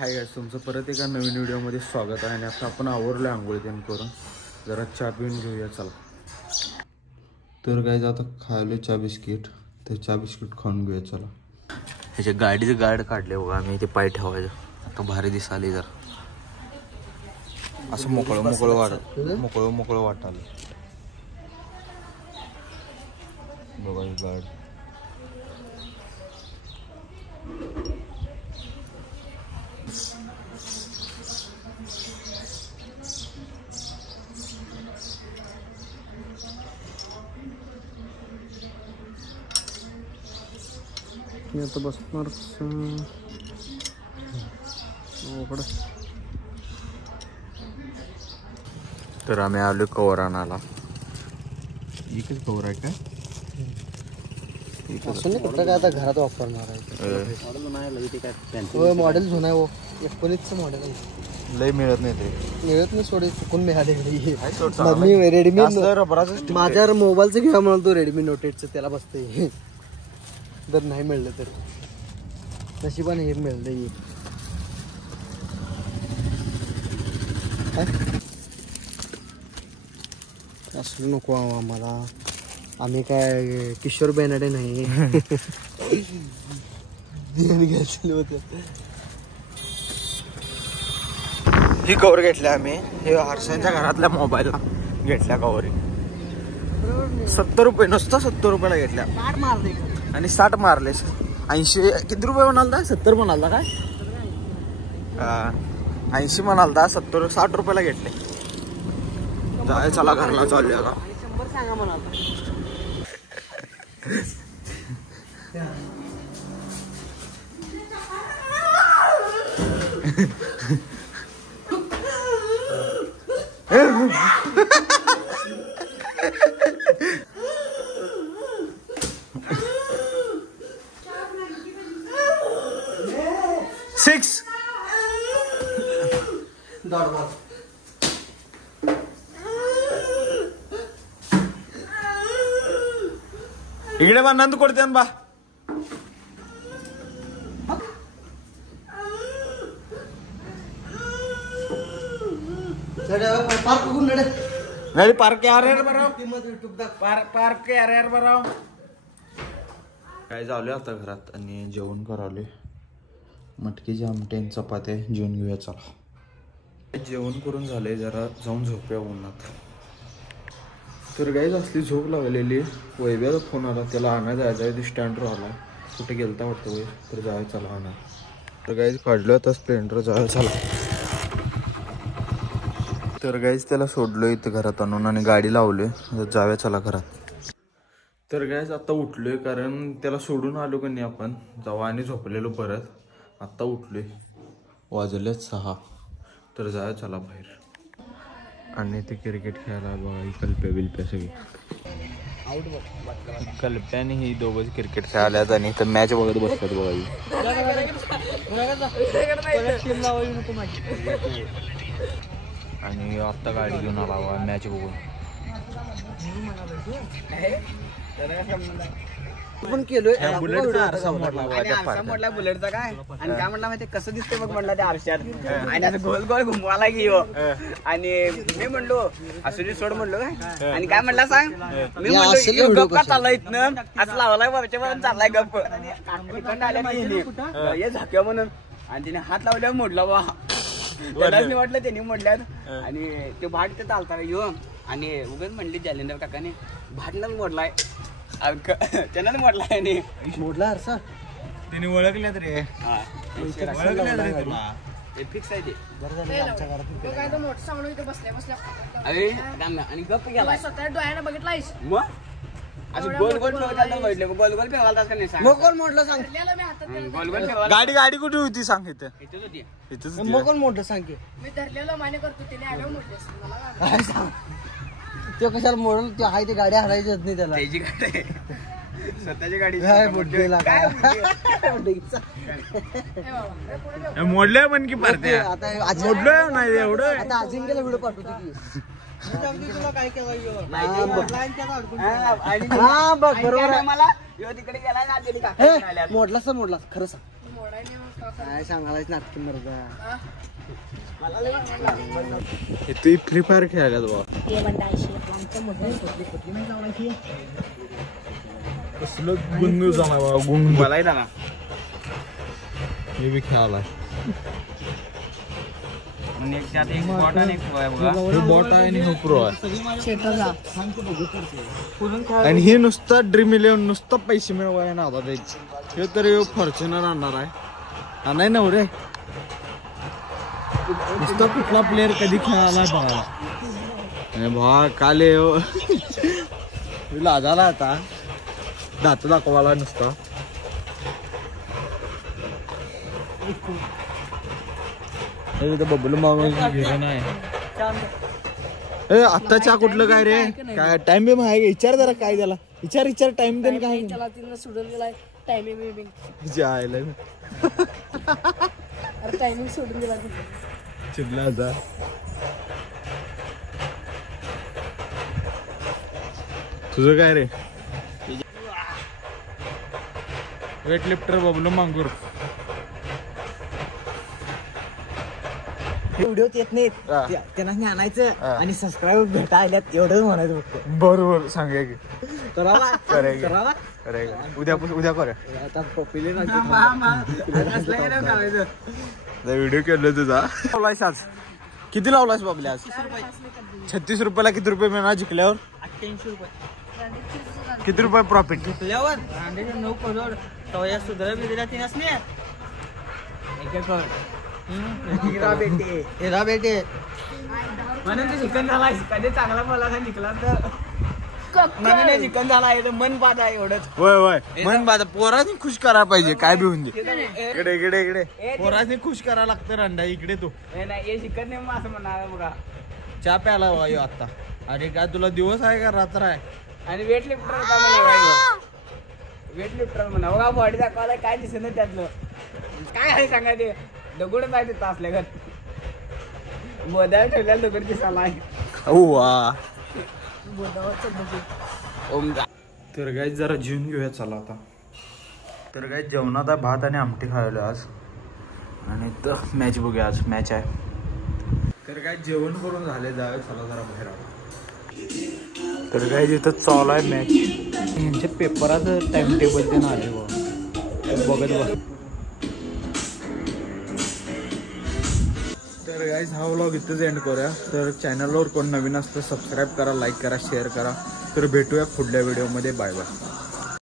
Hi guys, तुमचं परत एका नवीन व्हिडिओमध्ये स्वागत आहे. आणि आता आपण आवरलो आंघोळ तेन करून जरा चहा पिऊन घेऊया चला. तर गाईस आता खायलो चहा बिस्किट, ते चहा बिस्किट खाऊन घेऊया चला. ह्याच्या गाडीचं गार्ड काढले बघा आम्ही, ते पाय ठेवायचं आता भारी दिसाले जरा असं मोकळं मोकळं वाटालं बघा गार्ड. मी आता बसणार तर आम्ही आलो कवर आणायला. एकच कवर आहे का? कुठं काय आता घरात वापरणार आहे. मॉडेल जुना आहे, 19चं मॉडेल आहे. लय मिळत नाही, ते मिळत नाही सोडे, चुकून मिळाले. मी रेडमी माझ्या मोबाईलचं घ्या म्हणून तो रेडमी नोट 8चं त्याला बसतंय. जर नाही मिळलं तर नशिबाने हे मिळलं. असलं नको आम्हाला, आम्ही काय किशोर बेनाडे नाही. ही कवर घेतल्या आम्ही, हे हर्षांच्या घरातल्या मोबाईलला घेतल्या कवरी. 70 रुपये, नुसतं 70 रुपयाला घेतल्या आणि 60 मारले. 80 किती रुपये म्हणालता? 70 म्हणालता काय? 80 म्हणालता, 70 60 रुपयाला घेतले. जाय चला घरला चालूया का? 100 सांगा म्हणालता. इकडे बा नंद ಕೊಡ್ತೇನೆ बा. पार्क यार बराव काय झालं आता घरात आणि जेवण करावले. मटकीची आमटी आणि चपात्या जेवण घेऊया चला. जेवण करून झाले, जरा जाऊन झोपूया उन्हात. तर गाईज असली झोप लागलेली. वैभ्याचा फोन आला, त्याला आणा जायचं आहे. ते स्टँडवर आला, कुठे गेलता वाटतं वय, तर जाय चला आणा. तर गाईज काढलं आता स्प्लेंडर, जाय चला. तर गाईज त्याला सोडलो इथं घरात आणून आणि गाडी लावली, जाव्या चला घरात. तर गाईज आता उठलोय, कारण त्याला सोडून आलो का नाही आपण जावा आणि झोपलेलो परत. आत्ता उठलोय, वाजले 6. तर जाय चला बाहेर. आणि ते क्रिकेट खेळायला बघा, कल्प्या बिल्प्या सगळी. कल्प्याने ही दोघंच क्रिकेट खेळाल्यात आणि तर मॅच बघत बसतात बघा. आणि आत्ता गाडी घेऊन आला मॅच बघून. पण केलोय बुलेटचा बुलेटचा काय आणि काय म्हणला माहिती कसं दिसतंय बघ म्हणला त्या आरशात. आणि असं गोल गोल घुमवायला घेऊ. आणि मी म्हणलो असं सोड म्हणलो काय. आणि काय म्हणला सांग, मी म्हणलो गप्प का चाललाय इथनं, असं लावलाय वरच्या पर्यंत चाललाय गप्प. हे झाक्या म्हणून. आणि तिने हात लावल्यावर मोडला बा. त्यालाच नाही वाटलं त्यांनी मोडल्यात. आणि ते भाट ते चालता येऊ. आणि उगाच म्हणली जालेंद्र काकाने भाटलाच मोडलाय, त्यानं मोडलाय. मोडला आरसा त्याने ओळखल्यात रे. फिक्स आहे ते. आणि गप्प गेला डोळ्यानं बघितला. मग असं गोल गोल बघितले, गोल गोल फेवालतास का नाही सांग. मग कोण मोडलं सांग. गोल गोल गाडी गाडी कुठे होती सांग. इथंच होती. इथंच मग कोण मोडलं सांग की. मी धरलेलं मान्य करतो, त्याने आल्यावर मोडले. ते कशाला मोडल, ते आहे ते गाडी हरायची नाही त्याला. त्याची गाडी स्वतःची गाडी मोडले पण की पारते मोडलं नाही एवढं. आता अजिंक्यला व्हिडिओ पाठवतो की तुला काय केलं. बरोबर मला तिकडे गेला मोडला खरं सांग. काय सांगायलाच नाटकी मर्दा. तू फ्री फायर खेळायला बाबा कसलं गुंग झाला बाबा गुंग बोलाय ना हे बी खेळालाय बॉट आहे आणि प्रो आहे आणि हे नुसतं ड्रीम इलेव्हन नुसतं पैसे मिळवाय ना आता हे तर फॉर्च्युनर आणणार आहे नाही ना रे नुसता कुठला प्लेअर कधी खेळाला बघायला भा काले लाजाला आता दात दाखवाला नुसता बबलू मागून घेऊन आहे आत्ताच्या कुठलं काय रे काय टाइम बी आहे विचार जरा काय त्याला विचार टाइम देऊन काय त्याला तिनं सोडून गेलाय टायमिंग टायमिंग सोडून गेला चिडला होता तुझं काय रे वेट लिफ्टर बबलू मांगूर व्हिडिओ येत नाहीत त्यांना आणायचं आणि सबस्क्राईब भेटा आल्यात एवढंच म्हणायचं फक्त बरोबर सांगा की करावा उद्या करूया आता पॉप्युलर व्हिडिओ केला तुझा लावलायस आज किती लावलायस बाबले आज 36 रुपयाला किती रुपये मिळणार जिंकल्यावर 88 रुपये किती रुपये प्रॉफिट जिंकल्यावर 9 करोड तवया सुधरा बिधरा तिनच नाही हिरा बेटे म्हणून ते चिकन झाला कधी चांगला मला जिंकला तर म्हणून चिकन झाला आहे मन बाद आहे एवढंच होय मन बाद पोरांनी खुश करायला पाहिजे काय बी होऊन दे इकडे पोरांनी खुश करायला लागतं रंडा इकडे तू नाही चिकन नाही मग असं म्हणाला बघा चहा प्याला वायू आता अरे काय तुला दिवस आहे का रात्र आहे आणि वेट लिफ्टर होता म्हणा वेट लिफ्टर म्हणा बघा बॉडी दाखवायला काय दिसत नाही त्यातलं काय आहे सांगा ते दगडच आहे तिथं असल्या घर बोधावर ठेवलेला दगड दिसायला तर गाईच जरा जेवून घेऊया चला आता तर गाईच जेवणात आहे भात आणि आमटी खायला आज आणि तर मॅच बघूया आज मॅच आहे तर काय जेवण करून झाले जावे चला जरा बाहेर आला तर काय जिथं चालू आहे मॅच यांच्या पेपराचं टाइम टेबल ते ना आले बघत बघ तर गाईज हा व्लॉग इथंच एंड करूया तर चॅनलवर कोण नवीन असतं सबस्क्राईब करा लाईक करा शेअर करा तर भेटूया पुढल्या व्हिडिओमध्ये बाय बाय